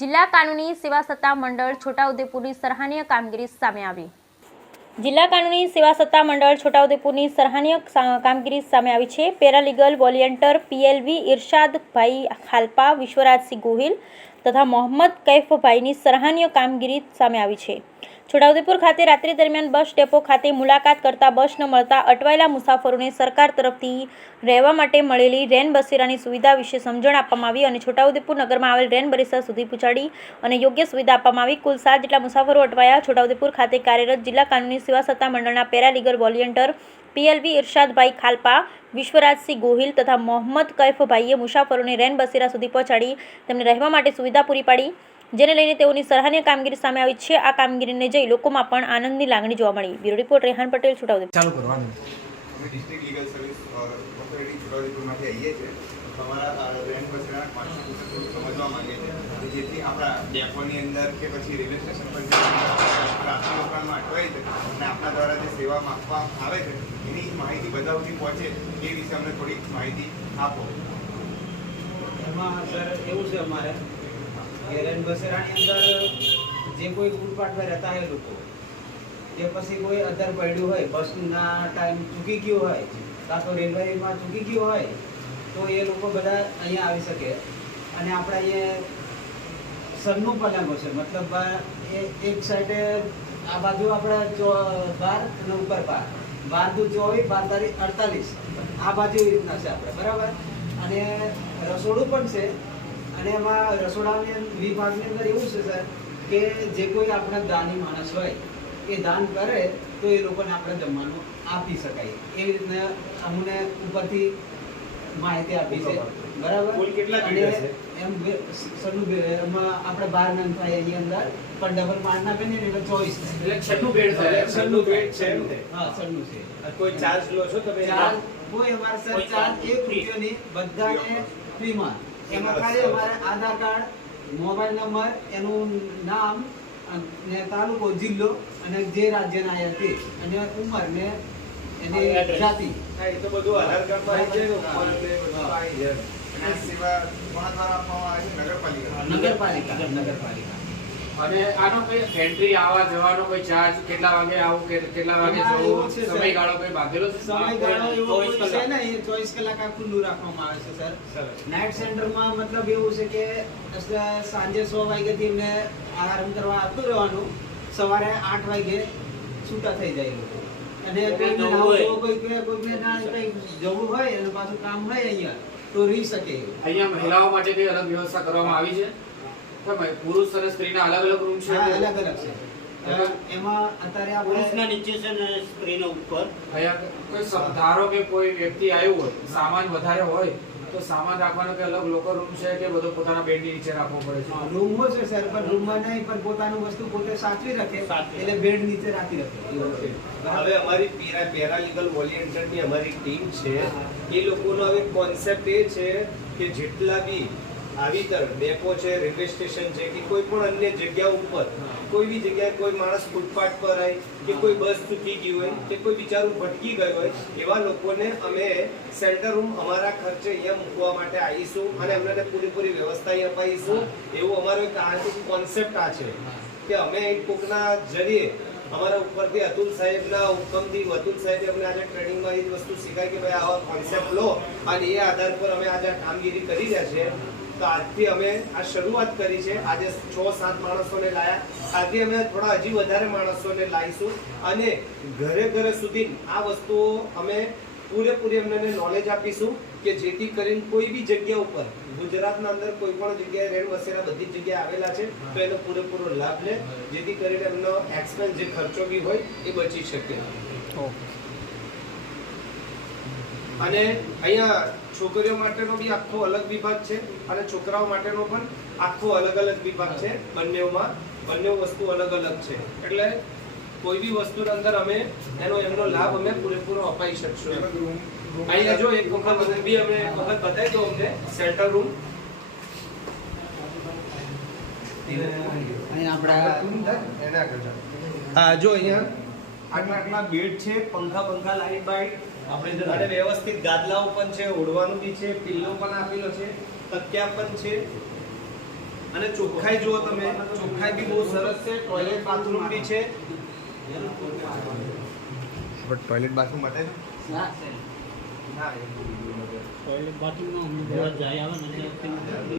જિલ્લા કાનૂની સેવા સત્તા મંડળ છોટાઉદેપુરની સરાહનીય કામગીરી સામે આવી. જિલ્લા કાનૂની સેવા સત્તા મંડળ છોટાઉદેપુરની સરાહનીય કામગીરી સામે આવી છે. પેરાલીગલ વોલિયન્ટર PLV ઇરશાદભાઈ ખાલપા, વિશ્વરાજસિંહ ગોહિલ તથા મોહમ્મદ કૈફભાઈની સરાહનીય કામગીરી સામે આવી છે. છોટાઉદેપુર ખાતે રાત્રિ દરમિયાન બસ ડેપો ખાતે મુલાકાત કરતા બસ ન મળતા અટવાયેલા મુસાફરોને સરકાર તરફથી રહેવા માટે મળેલી રેન બસેરાની સુવિધા વિશે સમજણ આપવામાં આવી અને છોટાઉદેપુર નગરમાં આવેલ રેન બસેરા સુધી પહોંચાડી અને યોગ્ય સુવિધા આપવામાં આવી. કુલ 7 જેટલા મુસાફરો અટવાયા. છોટાઉદેપુર ખાતે કાર્યરત જિલ્લા કાનૂની સેવા સત્તા મંડળના પેરાલીગલ વોલિયન્ટર PLV ઇરશાદભાઈ ખાલપા, વિશ્વરાજસિંહ ગોહિલ તથા મોહમ્મદ કૈફભાઈએ મુસાફરોને રેન બસેરા સુધી પહોંચાડી તેમને રહેવા માટે સુવિધા પૂરી પાડી, જેને લઈને તેઓની સરાહનીય કામગીરી સામે આવી છે. આ કામગીરીને જોઈ લોકોમાં પણ આનંદની લાગણી જોવા મળી. Bureau report Rehan Patel, Chhota Udepur. ચાલુ કરવાનું અમે ડિસ્ટ્રિક્ટ લીગલ સર્વિસ ઓથોરિટી છોટાઉદેપુરમાંથી આવીએ છીએ. તમારા રેન્ટ બસેરાના કોન્સ્ટિટ્યુશન થોડું સમજવા માંગીએ છીએ, જેથી આપણા ડેપોની અંદર કે પછી રેલવે સ્ટેશન પર ટ્રાફિક રોકાણમાં અટવાય છે અને આપણા દ્વારા જે સેવા આપવામાં આવે છે એની માહિતી બધા સુધી પહોંચે એ વિશે અમને થોડીક માહિતી આપો. એમાં સર એવું છે અમારે કે રેન બસેરાની અંદર જે કોઈ ફૂટપાથ પર રહેતા હોય લોકો, જે પછી કોઈ અધર પડ્યું હોય, બસના ટાઈમ ચૂકી ગયો હોય કાં તો રેલવેમાં ચૂકી ગયો હોય તો એ લોકો બધા અહીંયા આવી શકે. અને આપણે અહીંયા સરનું પલંગો છે, મતલબ એક સાઈડે આ બાજુ આપણે 12 અને ઉપર 12 દુ 24, 12 તારીખ 48 આ બાજુ એવી રીતના છે આપણે, બરાબર. અને રસોડું પણ છે. અને એમાં રસોડાની વિભાગની અંદર એવું છે સર કે જે કોઈ આપણા દાની માણસ હોય એ દાન કરે તો એ લોકોને આપણે જમવાનું આપી શકાય, એવી રીતના અમને ઉપરથી માહિતી આપી છે, બરાબર. કુલ કેટલા અને પીટર છે? એમ સરનું એમાં આપણે 12 નંગ થાય એની અંદર, પણ ડબલ માળ ના કરીએ ને એટલે 24 થાય. એટલે છઠ્ઠું બેડ થાય. છઠ્ઠું બેડ છે એમ ને? હા, સરનું છે. કોઈ ચાર્જ લો છો તમે? ચાર્જ કોઈ અમારે સર ચાર્જ 1 રૂપિયો નહીં, બધાને ફ્રીમાં. એમાં ખાલી અમારે આધાર કાર્ડ, મોબાઈલ નંબર, એનું નામ અને તાલુકો, જિલ્લો અને જે રાજ્યના આવ્યા તે, અને ઉંમર ને એની જાતિ. હા, એ તો બધું આધાર કાર્ડમાં આવી જાય ને, ઉપર એટલે બધું આવી જાય. અને આ સેવા કોના દ્વારા આપવામાં આવે છે? નગરપાલિકા. અને આનો કોઈ એન્ટ્રી આવવા જવાનો કોઈ ચાર્જ, કેટલા વાગે આવું કે કેટલા વાગે એમાં જવું, એવું છે સર, સમયગાળો કોઈ બાંધેલો છે? સમયગાળો એવો 24 કોઈ છે કલાક. ને, એ 24 કલાક આ ખુલ્લું રાખવામાં આવે છે સર. સરસ. નાઇટ સેન્ટરમાં મતલબ એવું છે કે સાંજે 6 વાગ્યાથી એમને આરામ કરવા આપતું રહેવાનું, સવારે 8 વાગે છૂટા થઈ જાય એ લોકો. અને કોઈને કોઈને ના કંઈ જવું હોય અને પાછું કામ હોય અહીંયા તો રહી શકે એવું. અહીંયા મહિલાઓ માટે કઈ અલગ વ્યવસ્થા કરવામાં આવી છે? તમે પુરુષ અને સ્ત્રીના અલગ અલગ રૂમ છે? હા, અલગ અલગ છે. એમાં અત્યારે પુરુષના આપણે નીચે છે ને સ્ત્રીના ઉપર. અહીંયા કોઈ ધારો કે કોઈ વ્યક્તિ આવ્યું હોય, સામાન વધારે હોય તો સામાન રાખવાનો કે અલગ લોકો રૂમ છે કે બધો પોતાના બેડની નીચે રાખવો પડે છે? રૂમો છે સર, પણ રૂમમાં નહીં, પણ પોતાનું વસ્તુ પોતે સાચવી રાખે, એટલે બેડ નીચે રાખી રાખે એવું છે. હવે અમારી પેરાલીગલ વોલિયન્ટરની અમારી ટીમ છે, એ લોકોનો હવે કોન્સેપ્ટ એ છે કે જેટલા બી આવી ડેપો છે, રેલવે સ્ટેશન છે કે કોઈ પણ અન્ય જગ્યા ઉપર કોઈ બી જગ્યાએ કોઈ માણસ ફૂટપાથ પર હોય કે કોઈ બસ ચૂકી ગઈ હોય કે કોઈ બિચારું ભટકી ગયું હોય, એવા લોકોને અમે સેન્ટર રૂમ અમારા ખર્ચે અહીંયા મૂકવા માટે આવીશું અને અમને પૂરેપૂરી વ્યવસ્થા અહીં અપાવીશું. એવું અમારો એક કોન્સેપ્ટ આ છે કે અમે એક કોકના જરીએ અમારા ઉપરથી અતુલ સાહેબના હુકમથી અતુલ સાહેબે અમને આજે ટ્રેનિંગમાં એ જ વસ્તુ શીખાય કે ભાઈ આવા કોન્સેપ્ટ લો અને એ આધાર પર અમે આજે આ કામગીરી કરી રહ્યા છે. તો આજથી અમે આ શરૂઆત કરી છે. આજે 6-7 માણસોને લાયા, આજથી અમે થોડા હજી વધારે માણસોને લાવીશું અને ઘરે ઘરે સુધી આ વસ્તુઓ અમે પૂરેપૂરી અમને નોલેજ આપીશું કે જેથી કરીને કોઈ બી જગ્યા ઉપર ગુજરાતના અંદર કોઈ પણ જગ્યાએ રેન બસેરા બધી જગ્યાએ આવેલા છે તો એનો પૂરેપૂરો લાભ લે, જેથી કરીને એમનો એક્સપેન્સ જે ખર્ચો બી હોય એ બચી શકે. અને અહીંયા છોકરીઓ માટેનો બી આખો અલગ વિભાગ છે અને છોકરાઓ માટેનો પણ આખો અલગ અલગ વિભાગ છે. બંને વસ્તુ અલગ અલગ છે, એટલે કોઈ બી વસ્તુની અંદર અમે એમનો લાભ અમે પૂરેપૂરો અપાઈ શકશું. અહીંયા જો એક વખત બી અમે એક વખત બતાવી દો અમને સેન્ટર રૂમ. હા, જો અહીંયા આટલા બેડ છે, પંખા લાઈટ બાઈટ આપણે અને વ્યવસ્થિત ગાદલાઓ પણ છે, ઓઢવાનું બી છે, પિલ્લો પણ આપેલો છે, તકિયા પણ છે અને ચોખ્ખાઈ જુઓ તમે, ચોખ્ખાઈ બી બહુ સરસ છે, ટોયલેટ બાથરૂમ બી છે. ટોયલેટ બાથરૂમ બતાવી ટોયલેટ બાથરૂમમાં જાય આવે ને